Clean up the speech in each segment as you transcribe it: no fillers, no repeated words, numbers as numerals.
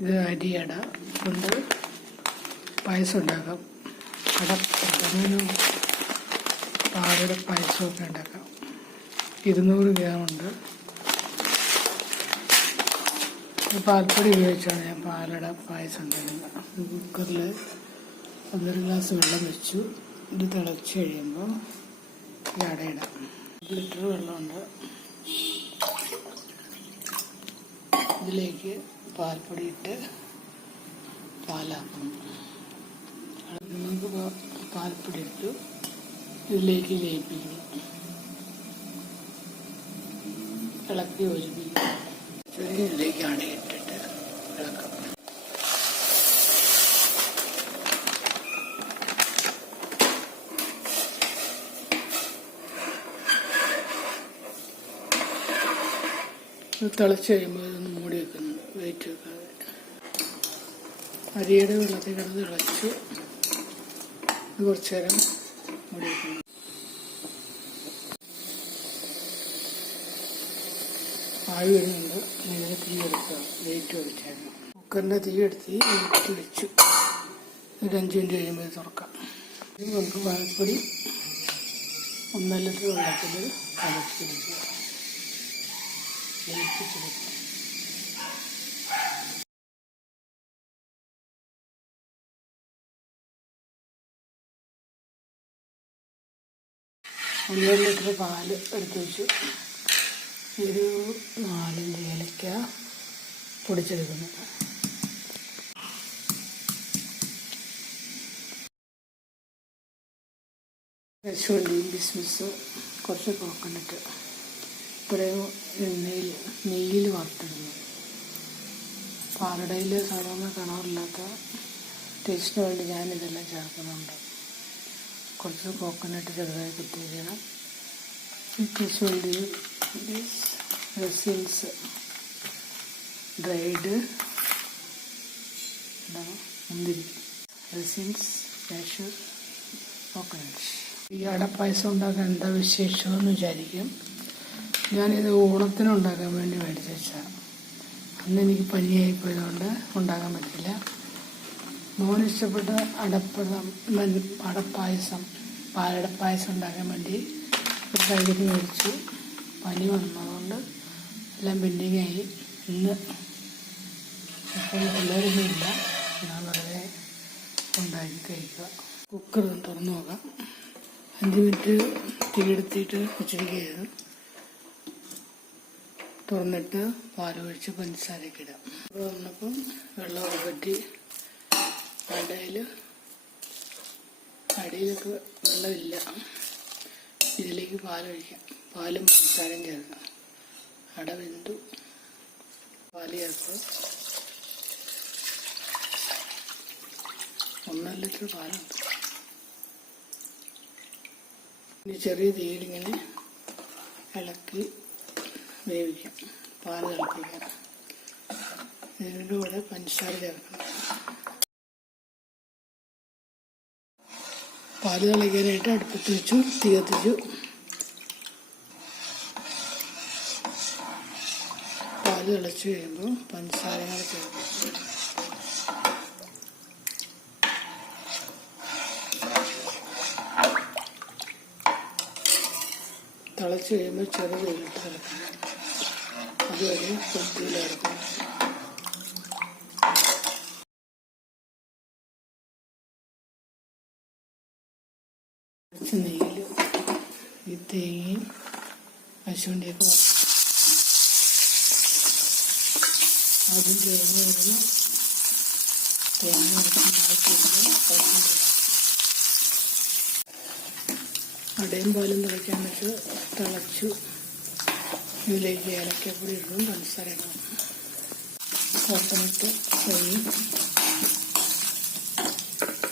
ഇത് അരിയട കൊണ്ട് പായസം ഉണ്ടാക്കാം. പ്രഥമനും പാലട പായസമൊക്കെ ഉണ്ടാക്കാം. 200 ഗ്രാമുണ്ട്. പാൽപ്പൊടി ഉപയോഗിച്ചാണ് ഞാൻ പാലട പായസം ഉണ്ടാക്കുന്നത്. കുക്കറിൽ 1 ഗ്ലാസ് വെള്ളം വെച്ചു. ഇത് തിളച്ച് കഴിയുമ്പോൾ ഈ അടയിടാം. 1 ലിറ്റർ വെള്ളമുണ്ട്. ഇതിലേക്ക് പാൽപ്പൊടി ഇട്ട് പാലാക്കണം. നമുക്ക് പാൽപ്പൊടി ഇട്ടു ഇതിലേക്ക് ലയിപ്പിക്കണം. ഇളക്കി യോജിപ്പിക്കണം. ഇതിലേക്ക് അടയിട്ടിട്ട് ഇളക്കാം. തിളച്ച് കഴിയുമ്പോൾ ഇതൊന്ന് മൂടി വെക്കുന്നു. വെയിറ്റ് വെക്കാതെ അരിയുടെ വെള്ളത്തിൽ കിടന്ന് തിളച്ചു. ഇത് കുറച്ച് നേരം മൂടി വെക്കുന്നു. ആവി വരുന്നുണ്ട്. ഇതിന് തീ എടുക്കുക. വെയിറ്റ് വെച്ചായിരുന്നു. കുക്കറിൻ്റെ തീ എടുത്ത് വെയിറ്റ് വെച്ചു. ഒരു 5 മിനിറ്റ് കഴിയുമ്പോൾ തുറക്കാം. നമുക്ക് പാൽപ്പൊടി 1 ലിറ്റർ വെള്ളത്തിൽ കലക്കിയെടുക്കുക. ലയിപ്പിച്ചെടുക്കുക. ഒന്നര ലിറ്റർ പാല് എടുത്ത് വെച്ചു. ഒരു 4 ഏലക്ക പൊടിച്ചെടുക്കുന്നു. കശുവണ്ടിയും കിസ്മിസ്, കുറച്ച് കോക്കനട്ട് ഇത്രയും നെയ്യിൽ വറുത്തിടുന്നു. പാലടയിൽ സാധാരണ കാണാറില്ലാത്ത ടേസ്റ്റിന് വേണ്ടി ഞാനിതെല്ലാം ചേർക്കുന്നുണ്ട്. കുറച്ച് കോക്കനട്ട് ചെറുതായി കുത്തി വയ്ക്കണം. കശുവണ്ടി, റെസിൻസ്, ഡ്രൈഡ് മുന്തിരി, റെസിൻസ്, കാഷ്യൂ, കോക്കനട്ട്. ഈ അടപ്പായസം ഉണ്ടാക്കാൻ എന്താ വിശേഷമെന്ന് വിചാരിക്കും. ഞാനിത് ഓണത്തിനുണ്ടാക്കാൻ വേണ്ടി മേടിച്ച് വെച്ചാൽ അന്ന് എനിക്ക് പനിയായി പോയതുകൊണ്ട് ഉണ്ടാക്കാൻ പറ്റില്ല. മോന് ഇഷ്ടപ്പെട്ട അടപ്പായസം പാലടപ്പായസം ഉണ്ടാക്കാൻ വേണ്ടി ഒരു പാക്കറ്റ് മേടിച്ചു. പനി വന്നതുകൊണ്ട് എല്ലാം പെൻഡിങ്ങായി. ഇന്ന് ഇപ്പോൾ എല്ലാവരൊന്നും ഇല്ല. ഞാൻ വെറുതെ ഉണ്ടാക്കി കഴിക്കുക. കുക്കർ തുറന്നു നോക്കാം. 5 മിനിറ്റ് തീയെടുത്തിട്ട് വെച്ചിരിക്കുകയായിരുന്നു. തുറന്നിട്ട് പാലൊഴിച്ച് പഞ്ചസാരയൊക്കെ ഇടാം. അപ്പോൾ വന്നപ്പം വെള്ളമൊക്കെ പറ്റി അടിയിലൊക്കെ വെള്ളമില്ല. ഇതിലേക്ക് പാലൊഴിക്കാം. പാലും പഞ്ചസാരയും ചേർക്കാം. അട വെന്തു. പാല് ചേർക്കാം. 1 ലിറ്റർ പാലുണ്ട്. ഇനി ചെറിയ തീയിലിങ്ങനെ ഇളക്കി വേവിക്കാം. പാല് തിളപ്പിക്കാം. ഇതിൻ്റെ കൂടെ പഞ്ചസാര ചേർക്കണം. പാല് തിളയ്ക്കാനായിട്ട് അടുപ്പത്ത് വെച്ചു. തീ കത്തിച്ചു. പാല് തിളച്ച് കഴിയുമ്പോൾ പഞ്ചസാര ചേർക്കും. തിളച്ച് കഴിയുമ്പോൾ ചെറുതീയിലിട്ട് തിളക്കണം. അതുവരെ കൊത്തിയിലിറക്കണം. നെയ്യിൽ ഈ തേങ്ങയും കശുവണ്ടിയൊക്കെ വറുക്കും. ആദ്യം തേങ്ങ വരുന്നു. തേങ്ങ വറുത്ത് മാറ്റി അടയും പാലും തിളയ്ക്കാൻ വെച്ച് തിളച്ചു. ഇതിലേക്ക് ഏലക്കപ്പൊടി ഇടും, പഞ്ചസാര ഇടും, കോക്കനട്ട്, നെയ്യും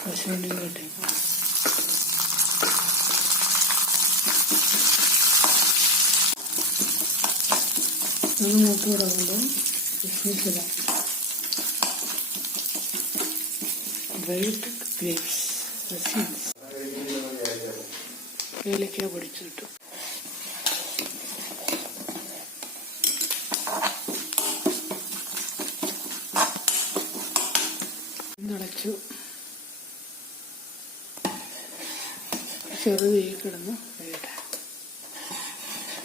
കശുവണ്ടിയും ഇട്ടേക്കും. അത് മൂത്ത് തുടങ്ങുമ്പം കിസ്മിസ് ഇടാം. ഡ്രൈഡ് ഗ്രേപ്സ്, റെസിൻസ്, ഏലക്ക പൊടിച്ചിട്ടു. വെച്ചു. ചെറു തീ കിടന്ന് വേട്ടെ.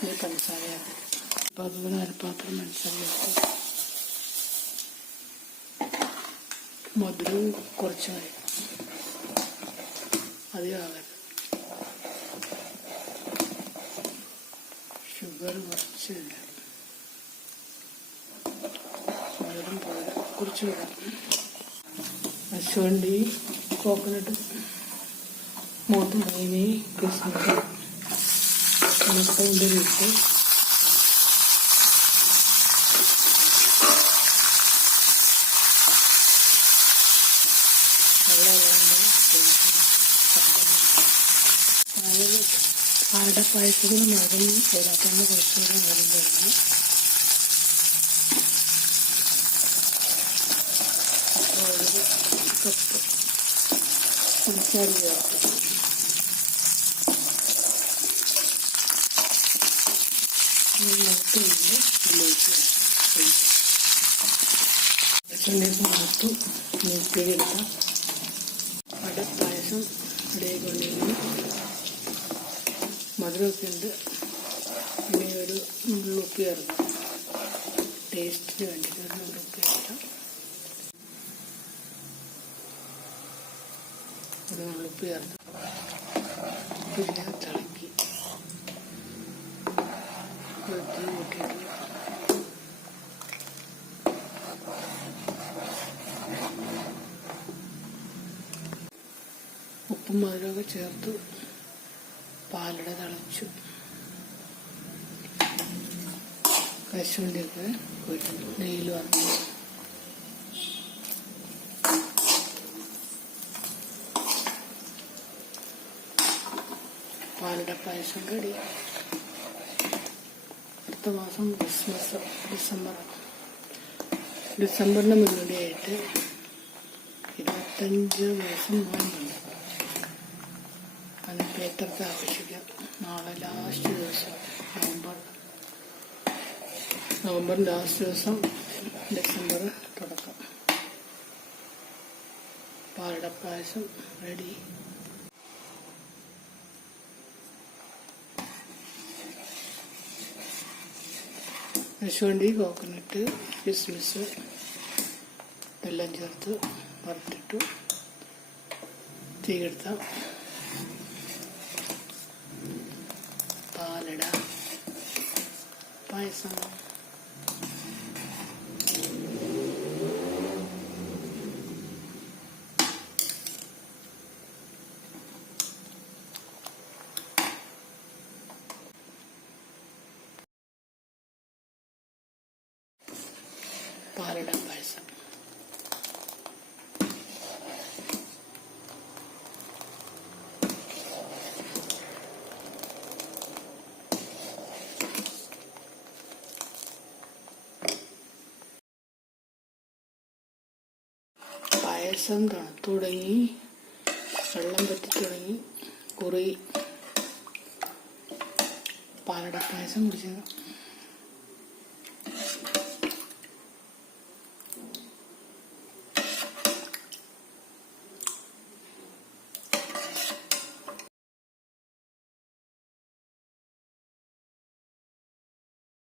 ഇത് പഞ്ചസാരയാണ്. പാത്രത്തിന് അരപ്പാത്രം പഞ്ചസാര ചേർത്ത് മധുരവും കുറച്ച് മതി, അധികം ആകരുത്. ഷുഗർ കുറച്ച് മധുരം പോലെ കുറച്ച് വിടാം. കശുവണ്ടി, കോക്കനട്ട്, മൂത്തമീനി, കിസ്മിസ്, ഉണക്കമുന്തിരി ഇട്ട് പാലട പായസത്തിന് മധുരം പോരാത്തന്നെ കുറച്ചുകൂടെ മധുരം തരുന്നു. ഒരു കപ്പ് പഞ്ചസാര ചേർക്കും. ഇതിലേക്ക് മൂത്ത് നീക്കിയെടുക്കാം. അടപ്പായസം ഇടയിൽ കൊണ്ടിരുന്നു. മധുരമൊക്കെ ഉണ്ട്. ഇനി ഒരു നുള്ളുപ്പി ചേർക്കാം. ടേസ്റ്റിന് വേണ്ടിയിട്ട് ഒരു നുള്ളുപ്പി ചേർക്കാം. ഒരു നുള്ളുപ്പി ചേർക്കാം. പിന്നെ തിളക്കി തീ കൂട്ടിയിട്ട് ഉപ്പും മധുരമൊക്കെ ചേർത്ത് പാലട തിളച്ചു. കശുവണ്ടിയൊക്കെ നെയ്യിൽ വന്നു. പാലട പായസം റെഡി. അടുത്ത മാസം ഡിസംബറിന് മുന്നോടിയായിട്ട് 25 ദിവസം നോമ്പുണ്ട്. അത് പേറ്റർക്ക് ആവശ്യിക്കാം. നാളെ ലാസ്റ്റ് ദിവസം നവംബർ ലാസ്റ്റ് ദിവസം ഡിസംബർ തുടക്കം. പാലട പായസം റെഡി. കശുവണ്ടി, കോക്കനട്ട്, കിസ്മിസ് എല്ലാം ചേർത്ത് വറുത്തിട്ടു. തീ കെടുത്താം. പാലട പായസം. പാലട പായസം. പായസം തണുത്തു തുടങ്ങി, വെള്ളം പറ്റി തുടങ്ങി. കുറി പാലട പായസം കുടിച്ചത്.